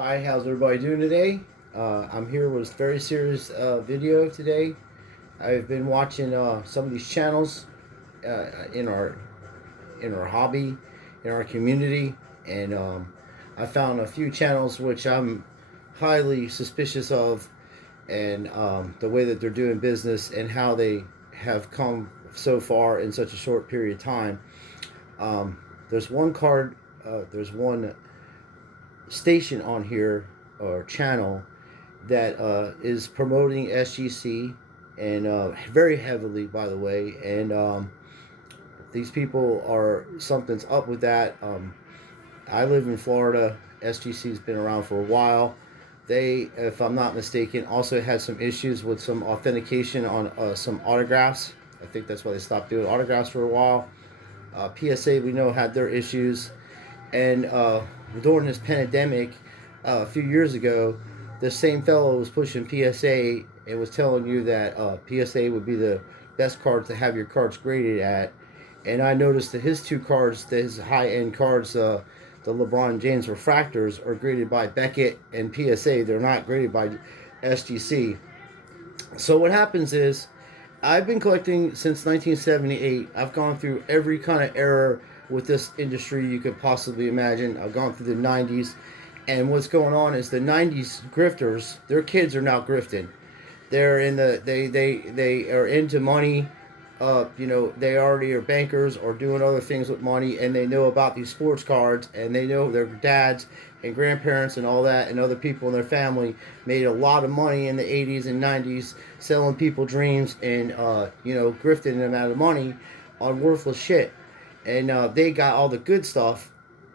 Hi, how's everybody doing today? I'm here with a very serious video today. I've been watching some of these channels in our hobby, in our community, and I found a few channels which I'm highly suspicious of, and the way that they're doing business and how they have come so far in such a short period of time. There's one card, there's one station on here or channel that is promoting SGC and very heavily, by the way. And these people are something's up with that. I live in Florida. SGC's been around for a while. They, if I'm not mistaken, also had some issues with some authentication on some autographs. I think that's why they stopped doing autographs for a while. PSA, we know, had their issues. And during this pandemic, a few years ago, the same fellow was pushing PSA and was telling you that PSA would be the best card to have your cards graded at. And I noticed that his two cards, his high-end cards, the LeBron James refractors, are graded by Beckett and PSA. They're not graded by SGC. So what happens is, I've been collecting since 1978. I've gone through every kind of era with this industry you could possibly imagine. I've gone through the 90s, and what's going on is the 90s grifters, their kids are now grifting. They're in the they are into money. They already are bankers or doing other things with money, and they know about these sports cards, and they know their dads and grandparents and all that and other people in their family made a lot of money in the 80s and 90s selling people dreams and grifting them out of money on worthless shit. And they got all the good stuff,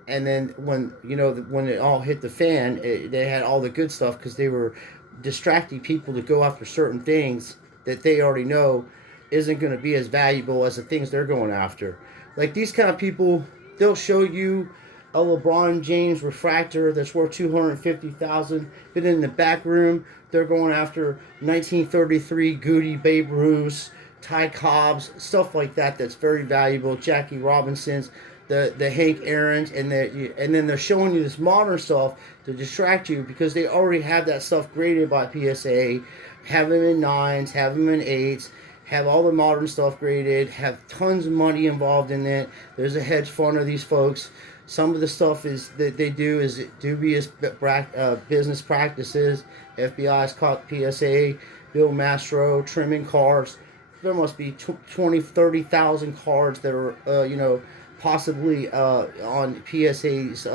and then when it all hit the fan, they had all the good stuff because they were distracting people to go after certain things that they already know isn't going to be as valuable as the things they're going after. Like these kind of people, they'll show you a LeBron James refractor that's worth 250,000, but in the back room they're going after 1933 Goody Babe Ruth, Ty Cobb's, stuff like that. That's very valuable. Jackie Robinson's, the Hank Aaron's, and then they're showing you this modern stuff to distract you because they already have that stuff graded by PSA, have them in nines, have them in eights, have all the modern stuff graded, have tons of money involved in it. There's a hedge fund of these folks. Some of the stuff is that they do is dubious business practices. FBI's caught PSA, Bill Mastro, trimming cards. There must be 20, 30,000 cards that are, possibly on PSA's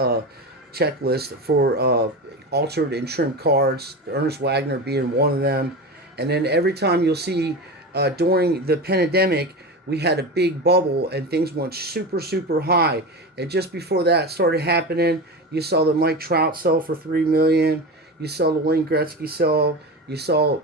checklist for altered and trimmed cards. Ernest Wagner being one of them. And then every time you'll see during the pandemic, we had a big bubble and things went super, super high. And just before that started happening, you saw the Mike Trout sell for $3 million. You saw the Wayne Gretzky sell. You saw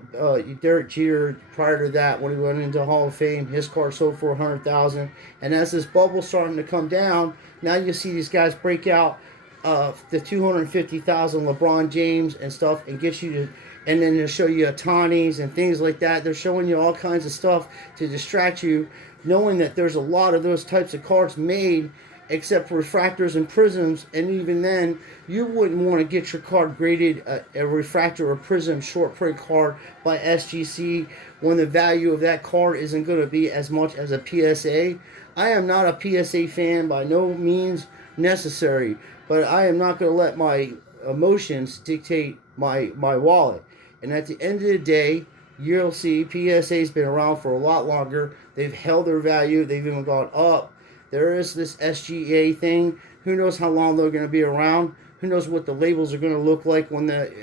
Derek Jeter prior to that when he went into Hall of Fame. His card sold for $100,000. And as this bubble's starting to come down, now you see these guys break out the 250,000 LeBron James and stuff and get you to. And then they'll show you Otanis and things like that. They're showing you all kinds of stuff to distract you, knowing that there's a lot of those types of cards made, except for refractors and prisms. And even then, you wouldn't want to get your card graded a refractor or prism short print card by SGC when the value of that card isn't going to be as much as a PSA. I am not a PSA fan by no means necessary, but I am not going to let my emotions dictate my wallet. And at the end of the day, you'll see PSA's been around for a lot longer. They've held their value. They've even gone up. There is this SGA thing. Who knows how long they're going to be around? Who knows what the labels are going to look like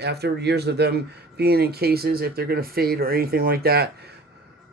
after years of them being in cases, if they're going to fade or anything like that.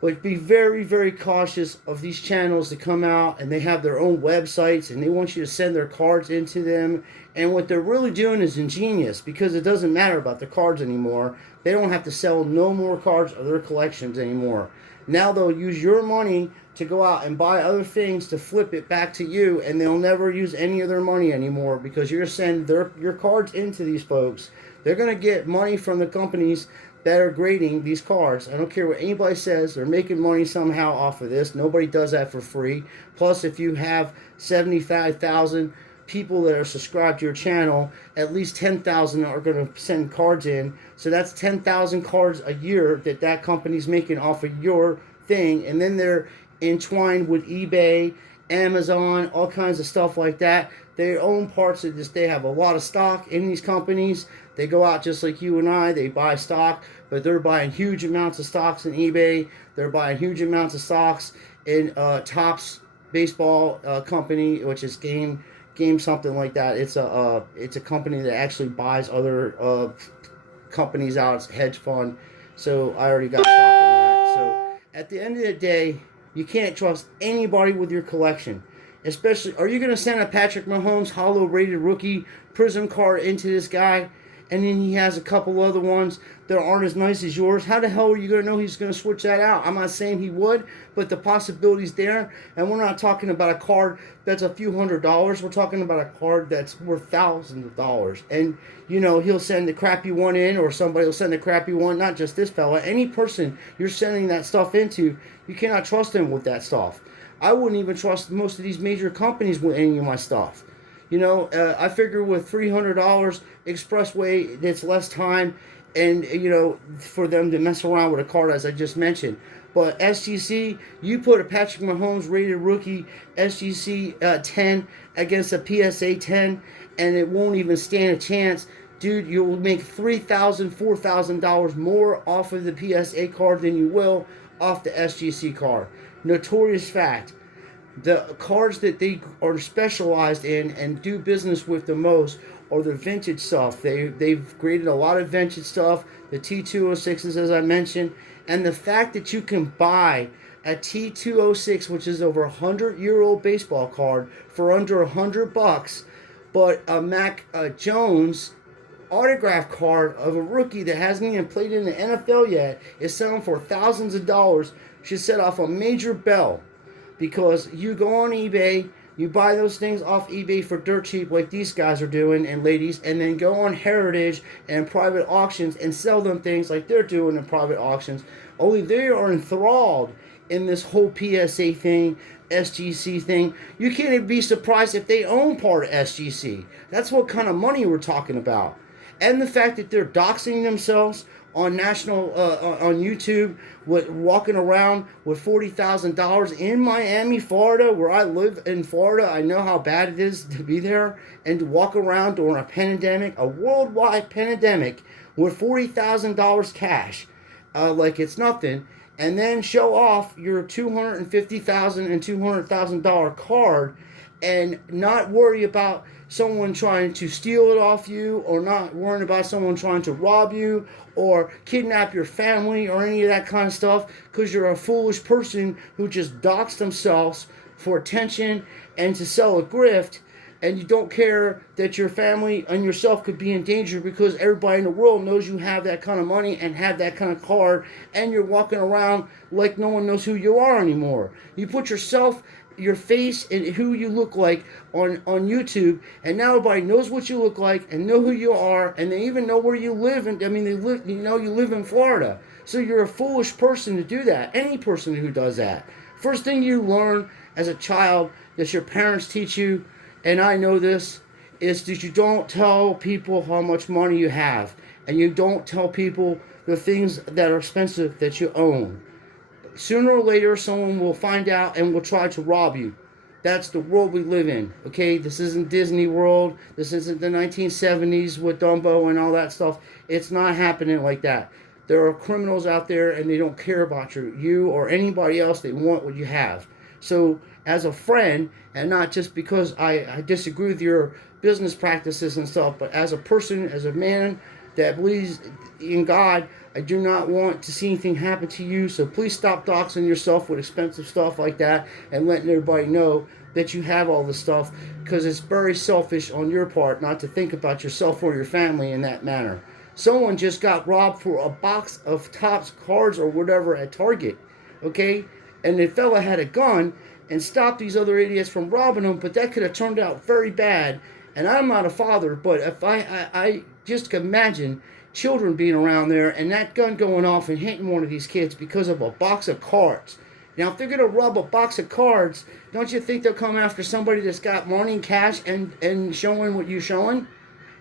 But be very, very cautious of these channels that come out and they have their own websites and they want you to send their cards into them. And what they're really doing is ingenious because it doesn't matter about the cards anymore. They don't have to sell no more cards of their collections anymore. Now they'll use your money to go out and buy other things to flip it back to you, and they'll never use any of their money anymore because you're sending your cards into these folks. They're going to get money from the companies that are grading these cards. I don't care what anybody says. They're making money somehow off of this. Nobody does that for free. Plus, if you have 75,000 people that are subscribed to your channel, at least 10,000 are going to send cards in. So that's 10,000 cards a year that company's making off of your thing. And then they're entwined with eBay, Amazon, all kinds of stuff like that. They own parts of this. They have a lot of stock in these companies. They go out just like you and I. They buy stock, but they're buying huge amounts of stocks in eBay. They're buying huge amounts of stocks in Topps baseball company, which is game something like that. It's a company that actually buys other companies out. It's a hedge fund. So I already got stock in that. So at the end of the day, you can't trust anybody with your collection. Especially, are you going to send a Patrick Mahomes hollow rated rookie prism card into this guy, and then he has a couple other ones that aren't as nice as yours? How the hell are you going to know he's going to switch that out? I'm not saying he would, but the possibility's there. And we're not talking about a card that's a few $100s. We're talking about a card that's worth thousands of dollars. And, you know, he'll send the crappy one in, or somebody will send the crappy one. Not just this fella. Any person you're sending that stuff into, you cannot trust him with that stuff. I wouldn't even trust most of these major companies with any of my stuff. You know, I figure with $300 expressway, it's less time, and, you know, for them to mess around with a card, as I just mentioned. But SGC, you put a Patrick Mahomes rated rookie SGC 10 against a PSA 10, and it won't even stand a chance. Dude, you'll make $3,000, $4,000 more off of the PSA card than you will off the SGC card. Notorious fact. The cards that they are specialized in and do business with the most are the vintage stuff. They've created a lot of vintage stuff, the T206s, as I mentioned, and the fact that you can buy a T206, which is over 100-year-old baseball card, for under $100, but a Mac Jones autograph card of a rookie that hasn't even played in the NFL yet is selling for thousands of dollars, should set off a major bell. Because you go on eBay, you buy those things off eBay for dirt cheap like these guys are doing, and ladies, and then go on Heritage and private auctions and sell them things like they're doing in private auctions. Only they are enthralled in this whole PSA thing, SGC thing. You can't even be surprised if they own part of SGC. That's what kind of money we're talking about. And the fact that they're doxing themselves on national on YouTube, with walking around with $40,000 in Miami, Florida, where I live in Florida. I know how bad it is to be there, and to walk around during a pandemic, a worldwide pandemic, with $40,000 cash, like it's nothing, and then show off your $250,000 and $200,000 card, and not worry about someone trying to steal it off you, or not worrying about someone trying to rob you or kidnap your family or any of that kind of stuff, because you're a foolish person who just doxed themselves for attention and to sell a grift, and you don't care that your family and yourself could be in danger because everybody in the world knows you have that kind of money and have that kind of card, and you're walking around like no one knows who you are anymore. You put yourself, your face, and who you look like on YouTube, and now everybody knows what you look like and know who you are, and they even know where you live. And I mean, they live, you know, you live in Florida, so you're a foolish person to do that. Any person who does that, first thing you learn as a child that your parents teach you, and I know this, is that you don't tell people how much money you have, and you don't tell people the things that are expensive that you own. Sooner or later, someone will find out and will try to rob you. That's the world we live in, okay? This isn't Disney World. This isn't the 1970s with Dumbo and all that stuff. It's not happening like that. There are criminals out there, and they don't care about you or anybody else. They want what you have. So, as a friend, and not just because I disagree with your business practices and stuff, but as a person, as a man that believes in God, I do not want to see anything happen to you, so please stop doxing yourself with expensive stuff like that and letting everybody know that you have all this stuff, because it's very selfish on your part not to think about yourself or your family in that manner. Someone just got robbed for a box of Topps cards or whatever at Target, okay? And the fella had a gun and stopped these other idiots from robbing them, but that could have turned out very bad. And I'm not a father, but if I just imagine children being around there and that gun going off and hitting one of these kids because of a box of cards. Now, if they're going to rob a box of cards, don't you think they'll come after somebody that's got money and cash and showing what you're showing?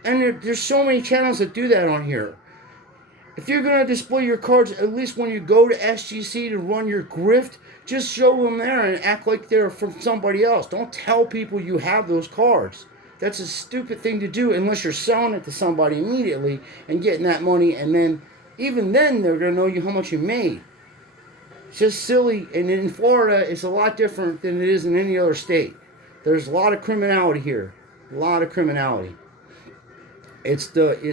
And there's so many channels that do that on here. If you're going to display your cards, at least when you go to SGC to run your grift, just show them there and act like they're from somebody else. Don't tell people you have those cards. That's a stupid thing to do unless you're selling it to somebody immediately and getting that money, and then even then they're going to know you how much you made. It's just silly, and in Florida, it's a lot different than it is in any other state. There's a lot of criminality here. A lot of criminality. It's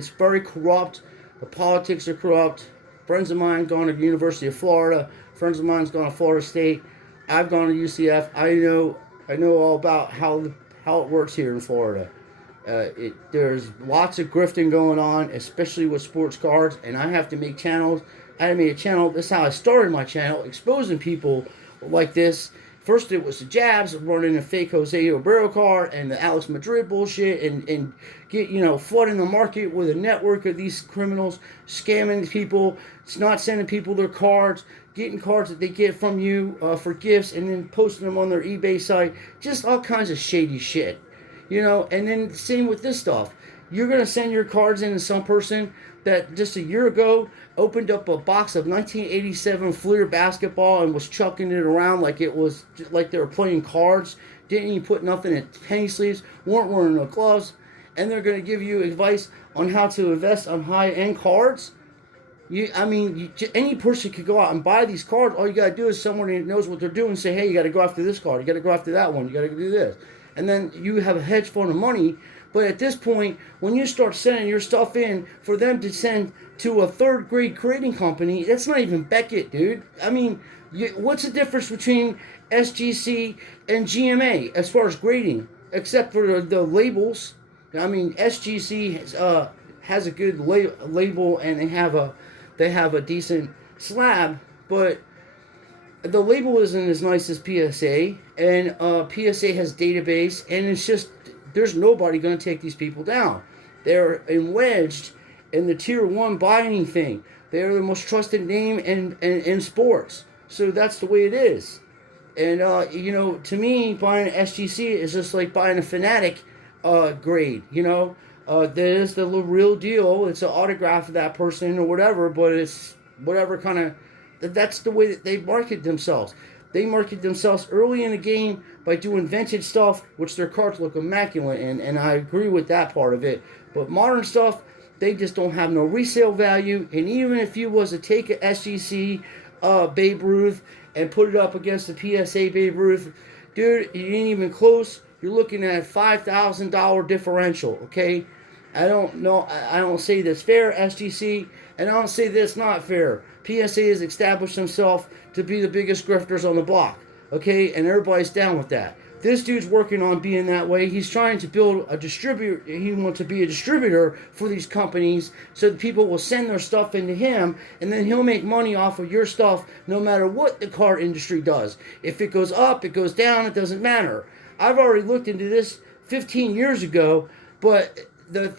very corrupt. The politics are corrupt. Friends of mine gone to the University of Florida. Friends of mine's gone to Florida State. I've gone to UCF. I know all about how it works here in Florida. There's lots of grifting going on, especially with sports cards, and I have to make channels. I made a channel. This is how I started my channel, exposing people like this. First, it was the jabs, running a fake Jose Obrero card and the Alex Madrid bullshit, and get flooding the market with a network of these criminals, scamming people. It's not sending people their cards, getting cards that they get from you for gifts, and then posting them on their eBay site. Just all kinds of shady shit, And then same with this stuff. You're gonna send your cards in to some person that just a year ago opened up a box of 1987 Fleer basketball and was chucking it around like it was like they were playing cards. Didn't even put nothing in penny sleeves. Weren't wearing no gloves, and they're gonna give you advice on how to invest on high-end cards. Any person could go out and buy these cards. All you gotta do is someone who knows what they're doing say, hey, you gotta go after this card. You gotta go after that one. You gotta do this, and then you have a hedge fund of money. But at this point, when you start sending your stuff in for them to send to a third-grade grading company, that's not even Beckett, dude. What's the difference between SGC and GMA as far as grading, except for the labels? SGC has a good label, and they have a decent slab, but the label isn't as nice as PSA, and PSA has database, and it's just there's nobody going to take these people down. They're wedged in the tier 1 buying thing. They're the most trusted name in sports. So that's the way it is. And, to me, buying an SGC is just like buying a Fanatic grade, that is the real deal. It's an autograph of that person or whatever, but it's whatever kind of, that's the way that they market themselves. They market themselves early in the game by doing vintage stuff, which their cards look immaculate in, and I agree with that part of it. But modern stuff, they just don't have no resale value. And even if you was to take an SGC Babe Ruth and put it up against the PSA Babe Ruth, dude, you ain't even close. You're looking at $5,000 differential, okay? I don't say that's fair, SGC, and I don't say that's not fair. PSA has established himself to be the biggest grifters on the block, okay? And everybody's down with that. This dude's working on being that way. He's trying to build a distributor. He wants to be a distributor for these companies so that people will send their stuff into him, and then he'll make money off of your stuff no matter what the card industry does. If it goes up, it goes down, it doesn't matter. I've already looked into this 15 years ago, but the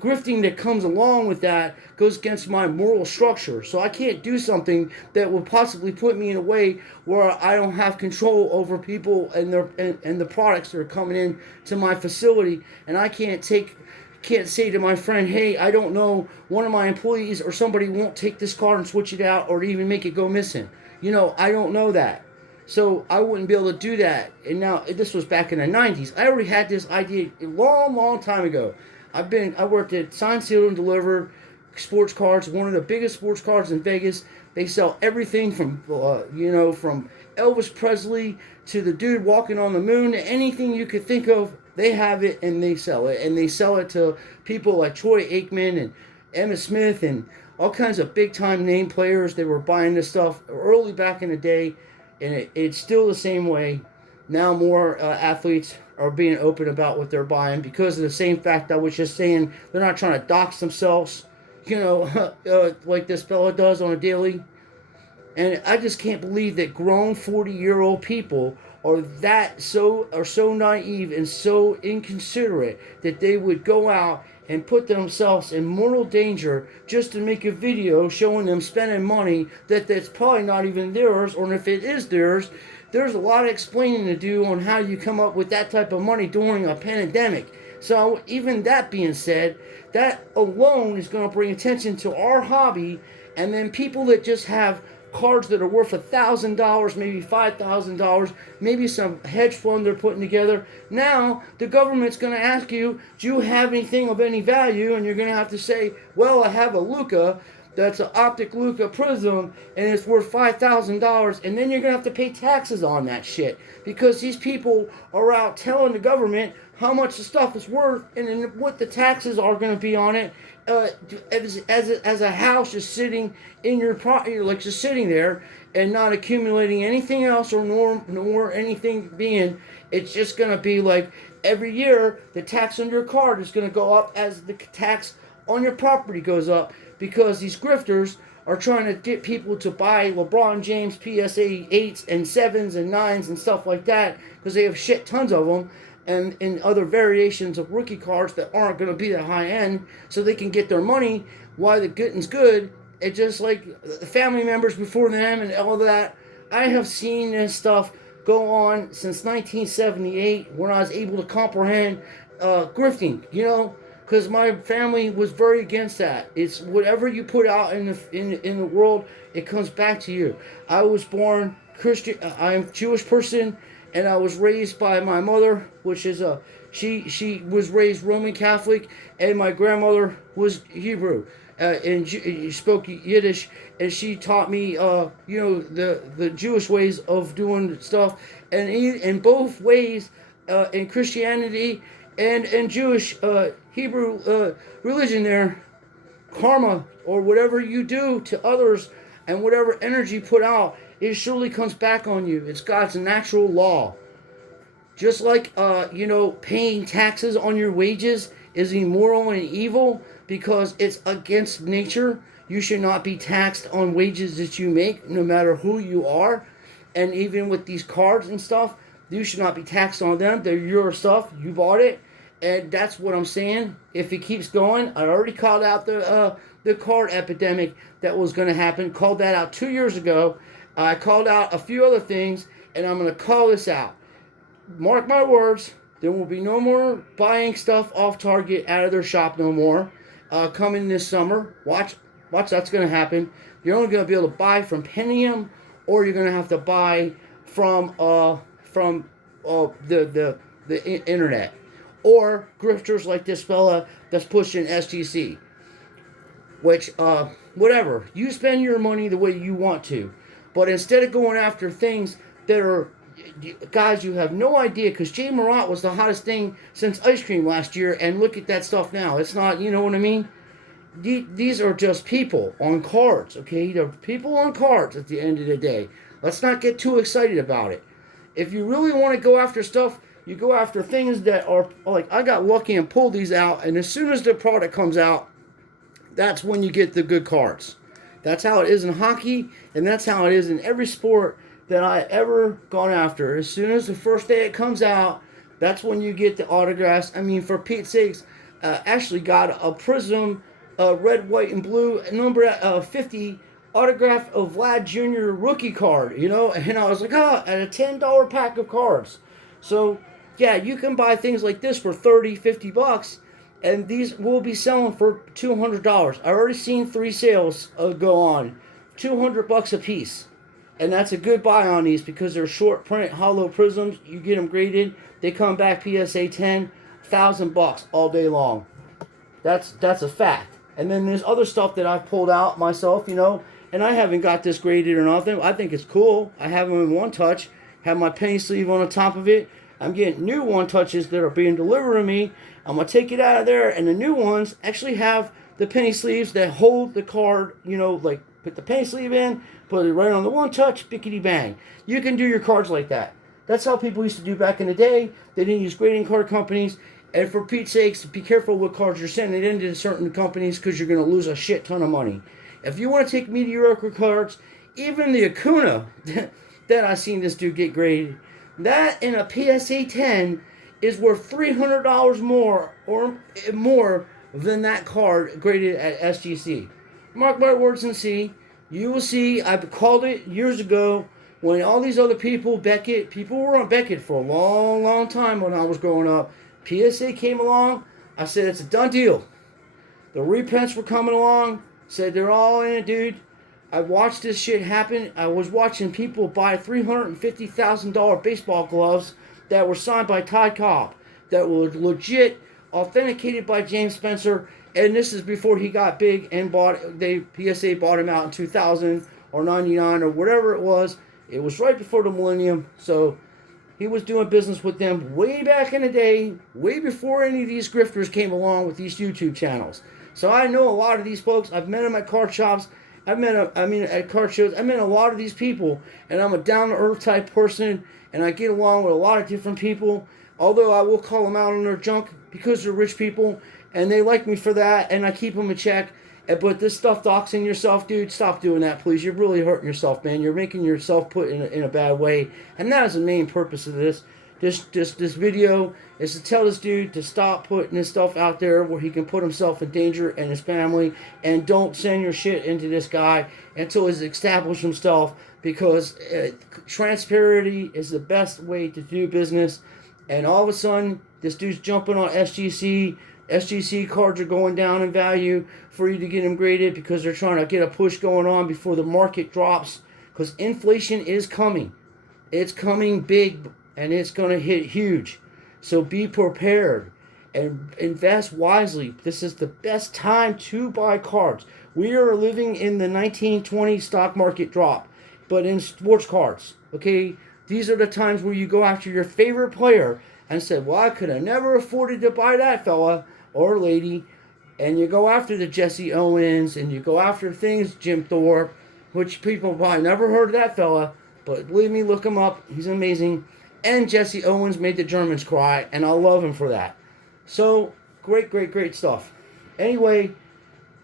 grifting that comes along with that goes against my moral structure. So I can't do something that will possibly put me in a way where I don't have control over people and the products that are coming in to my facility. And I can't say to my friend, hey, I don't know, one of my employees or somebody won't take this card and switch it out or even make it go missing. I don't know that. So I wouldn't be able to do that. And now, this was back in the 90s. I already had this idea a long, long time ago. I worked at Signed, Sealed, and Delivered Sports Cards, one of the biggest sports cards in Vegas. They sell everything from, from Elvis Presley to the dude walking on the moon, anything you could think of, they have it and they sell it. And they sell it to people like Troy Aikman and Emmitt Smith and all kinds of big-time name players. They were buying this stuff early back in the day, and it's still the same way. Now more athletes are being open about what they're buying because of the same fact I was just saying. They're not trying to dox themselves, like this fella does on a daily. And I just can't believe that grown 40-year-old people are so naive and so inconsiderate that they would go out and put themselves in mortal danger just to make a video showing them spending money that's probably not even theirs, or if it is theirs, there's a lot of explaining to do on how you come up with that type of money during a pandemic. So even that being said, that alone is going to bring attention to our hobby, and then people that just have cards that are worth $1,000, maybe $5,000, maybe some hedge fund they're putting together. Now the government's going to ask you, do you have anything of any value? And you're going to have to say, well, I have a Luca. That's an optic Luca prism, and it's worth $5,000, and then you're gonna have to pay taxes on that shit because these people are out telling the government how much the stuff is worth and then what the taxes are gonna be on it. As a house just sitting in your property, like just sitting there and not accumulating anything else or nor anything being, it's just gonna be like every year the tax on your card is gonna go up as the tax on your property goes up, because these grifters are trying to get people to buy LeBron James PSA 8s and 7s and 9s and stuff like that, because they have shit tons of them, and in other variations of rookie cards that aren't going to be that high end, so they can get their money while the getting's good. It's just like the family members before them and all of that. I have seen this stuff go on since 1978 when I was able to comprehend grifting, you know, because my family was very against that. It's whatever you put out in the world, it comes back to you. I was born Christian. I'm a Jewish person, and I was raised by my mother, which is she was raised Roman Catholic, and my grandmother was Hebrew, and spoke Yiddish, and she taught me the Jewish ways of doing stuff, and in both ways, in Christianity and Jewish Hebrew religion, there, karma, or whatever you do to others and whatever energy you put out, it surely comes back on you. It's God's natural law. Just like paying taxes on your wages is immoral and evil because it's against nature. You should not be taxed on wages that you make, no matter who you are. And even with these cards and stuff, you should not be taxed on them. They're your stuff. You bought it. And that's what I'm saying. If it keeps going, I already called out the card epidemic that was going to happen. Called that out 2 years ago. I called out a few other things, and I'm going to call this out. Mark my words, there will be no more buying stuff off Target out of their shop no more. Coming this summer. Watch, that's going to happen. You're only going to be able to buy from Pentium, or you're going to have to buy from the internet. Or grifters like this fella that's pushing SGC. Which, whatever. You spend your money the way you want to. But instead of going after things that are, guys, you have no idea, because Jay Marat was the hottest thing since ice cream last year, and look at that stuff now. It's not, you know what I mean? These are just people on cards, okay? They're people on cards at the end of the day. Let's not get too excited about it. If you really want to go after stuff, you go after things that are, like, I got lucky and pulled these out, and as soon as the product comes out, that's when you get the good cards. That's how it is in hockey, and that's how it is in every sport that I ever gone after. As soon as the first day it comes out, that's when you get the autographs. I mean, for Pete's sakes, Ashley got a Prism, red, white, and blue, number 50 autograph of Vlad Jr. rookie card, you know? And I was like, at a $10 pack of cards. So, yeah, you can buy things like this for $30, $50, and these will be selling for $200. I already seen 3 sales go on, $200 a piece, and that's a good buy on these because they're short print hollow prisms. You get them graded, they come back PSA 10, $1,000 all day long. That's a fact. And then there's other stuff that I've pulled out myself, you know, and I haven't got this graded or nothing. I think it's cool. I have them in one touch, have my penny sleeve on the top of it. I'm getting new one touches that are being delivered to me. I'm going to take it out of there, and the new ones actually have the penny sleeves that hold the card, you know, like put the penny sleeve in, put it right on the one touch, bickety bang. You can do your cards like that. That's how people used to do back in the day. They didn't use grading card companies. And for Pete's sakes, be careful what cards you're sending into certain companies because you're going to lose a shit ton of money. If you want to take mediocre cards, even the Acuna that I seen this dude get graded, that in a PSA 10 is worth $300 more or more than that card graded at SGC. Mark my words and see. You will see. I called it years ago when all these other people, people were on Beckett for a long, long time when I was growing up. PSA came along. I said, it's a done deal. The reprints were coming along. Said, they're all in it, dude. I watched this shit happen. I was watching people buy $350,000 baseball gloves that were signed by Todd Cobb, that were legit, authenticated by James Spencer, and this is before he got big and PSA bought him out in 2000 or 99 or whatever it was. It was right before the millennium, so he was doing business with them way back in the day, way before any of these grifters came along with these YouTube channels. So I know a lot of these folks. I've met them at card shops. At card shows. I met a lot of these people, and I'm a down-to-earth type person, and I get along with a lot of different people. Although I will call them out on their junk because they're rich people, and they like me for that, and I keep them in check. But this stuff, doxing yourself, dude, stop doing that, please. You're really hurting yourself, man. You're making yourself put in a bad way, and that is the main purpose of this. This video is to tell this dude to stop putting his stuff out there where he can put himself in danger and his family, and don't send your shit into this guy until he's established himself, because transparency is the best way to do business. And all of a sudden, this dude's jumping on SGC. SGC cards are going down in value for you to get them graded because they're trying to get a push going on before the market drops, because inflation is coming. It's coming big, and it's going to hit huge. So be prepared and invest wisely. This is the best time to buy cards. We are living in the 1920 stock market drop, but in sports cards, okay? These are the times where you go after your favorite player and say, well, I could have never afforded to buy that fella or lady. And you go after the Jesse Owens, and you go after things, Jim Thorpe, which people probably never heard of that fella, but believe me, look him up. He's amazing. And Jesse Owens made the Germans cry, and I love him for that. So, great stuff. Anyway,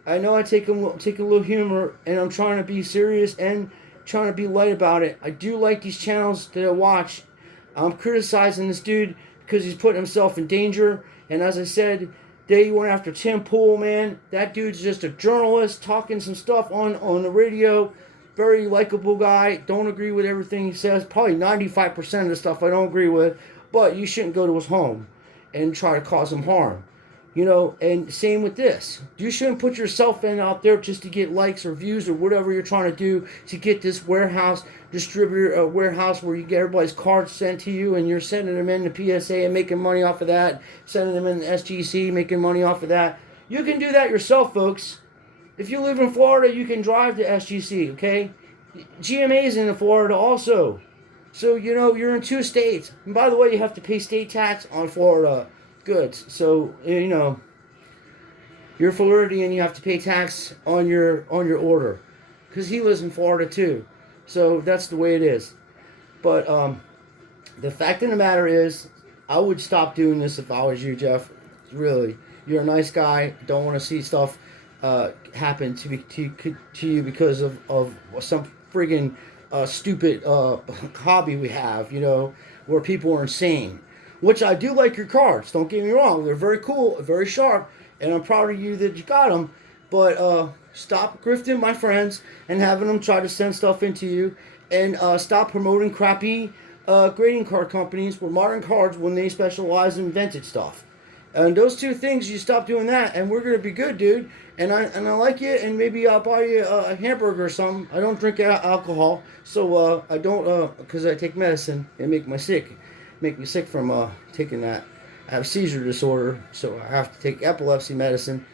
I know I take a little humor, and I'm trying to be serious and trying to be light about it. I do like these channels that I watch. I'm criticizing this dude because he's putting himself in danger. And as I said, they went after Tim Pool, man. That dude's just a journalist talking some stuff on the radio. Very likable guy. Don't agree with everything he says. Probably 95% of the stuff I don't agree with. But you shouldn't go to his home and try to cause him harm. You know, and same with this. You shouldn't put yourself out there just to get likes or views or whatever you're trying to do to get this warehouse distributor, warehouse where you get everybody's cards sent to you and you're sending them in to PSA and making money off of that, sending them in to SGC, making money off of that. You can do that yourself, folks. If you live in Florida, you can drive to SGC, okay? GMA's in Florida also. So, you know, you're in 2 states. And by the way, you have to pay state tax on Florida goods. So, you know, you're Floridian, you have to pay tax on your order, because he lives in Florida too. So that's the way it is. But the fact of the matter is, I would stop doing this if I was you, Jeff. Really, you're a nice guy. Don't want to see stuff happen to you because of some friggin' stupid hobby we have, you know, where people are insane. Which I do like your cards, don't get me wrong. They're very cool, very sharp, and I'm proud of you that you got them. But stop grifting my friends and having them try to send stuff into you. And stop promoting crappy grading card companies with modern cards when they specialize in vintage stuff. And those 2 things, you stop doing that, and we're going to be good, dude. And I like you, and maybe I'll buy you a hamburger or something. I don't drink alcohol, so I don't, because I take medicine. It make me sick from taking that. I have seizure disorder, so I have to take epilepsy medicine.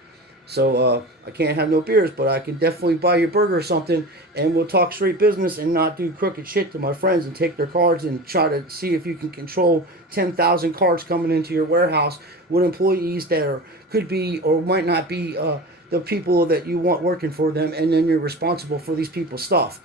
So I can't have no beers, but I can definitely buy you a burger or something, and we'll talk straight business and not do crooked shit to my friends and take their cards and try to see if you can control 10,000 cards coming into your warehouse with employees that could be or might not be the people that you want working for them, and then you're responsible for these people's stuff.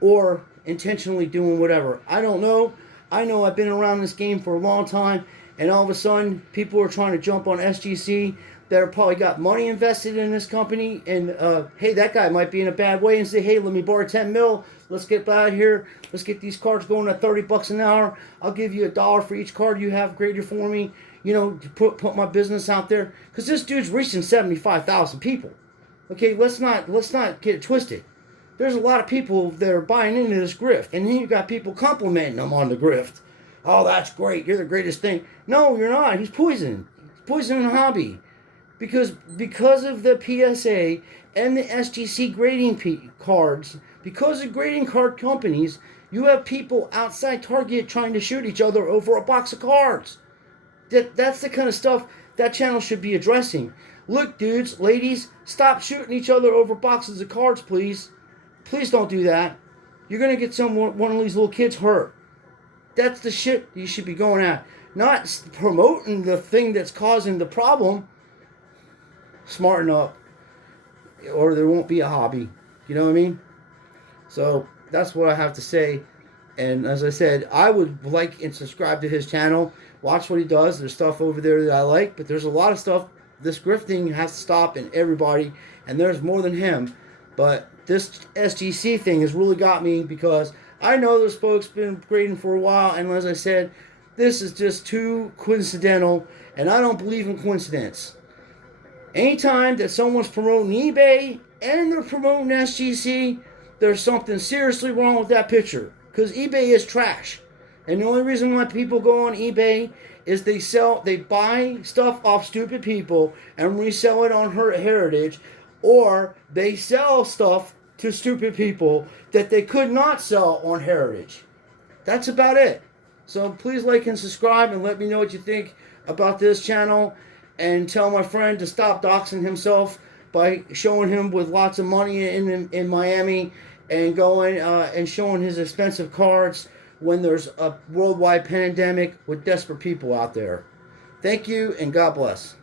Or intentionally doing whatever. I don't know. I know I've been around this game for a long time, and all of a sudden, people are trying to jump on SGC that are probably got money invested in this company, and hey, that guy might be in a bad way, and say, hey, let me borrow 10 mil, let's get out here, let's get these cards going at $30 an hour, I'll give you $1 for each card you have graded for me. to put my business out there, because this dude's reaching 75,000 people. Okay, let's not get it twisted. There's a lot of people that are buying into this grift, and then you got people complimenting them on the grift. Oh, that's great. You're the greatest thing. No, you're not. He's poisoning. He's poisoning the hobby. Because of the PSA and the SGC grading cards, because of grading card companies, you have people outside Target trying to shoot each other over a box of cards. That's the kind of stuff that channel should be addressing. Look, dudes, ladies, stop shooting each other over boxes of cards, please. Please don't do that. You're going to get one of these little kids hurt. That's the shit you should be going at. Not promoting the thing that's causing the problem. Smarten up, or there won't be a hobby. You know what I mean? So that's what I have to say. And as I said, I would like and subscribe to his channel. Watch what he does. There's stuff over there that I like, but there's a lot of stuff. This grifting has to stop in everybody, and there's more than him. But this SGC thing has really got me, because I know those folks been grading for a while, and as I said, this is just too coincidental, and I don't believe in coincidence. Anytime that someone's promoting eBay and they're promoting SGC, there's something seriously wrong with that picture, because eBay is trash. And the only reason why people go on eBay is they buy stuff off stupid people and resell it on Heritage, or they sell stuff to stupid people that they could not sell on Heritage. That's about it. So please like and subscribe, and let me know what you think about this channel, and tell my friend to stop doxing himself by showing him with lots of money in Miami, and going and showing his expensive cards when there's a worldwide pandemic with desperate people out there. Thank you, and God bless.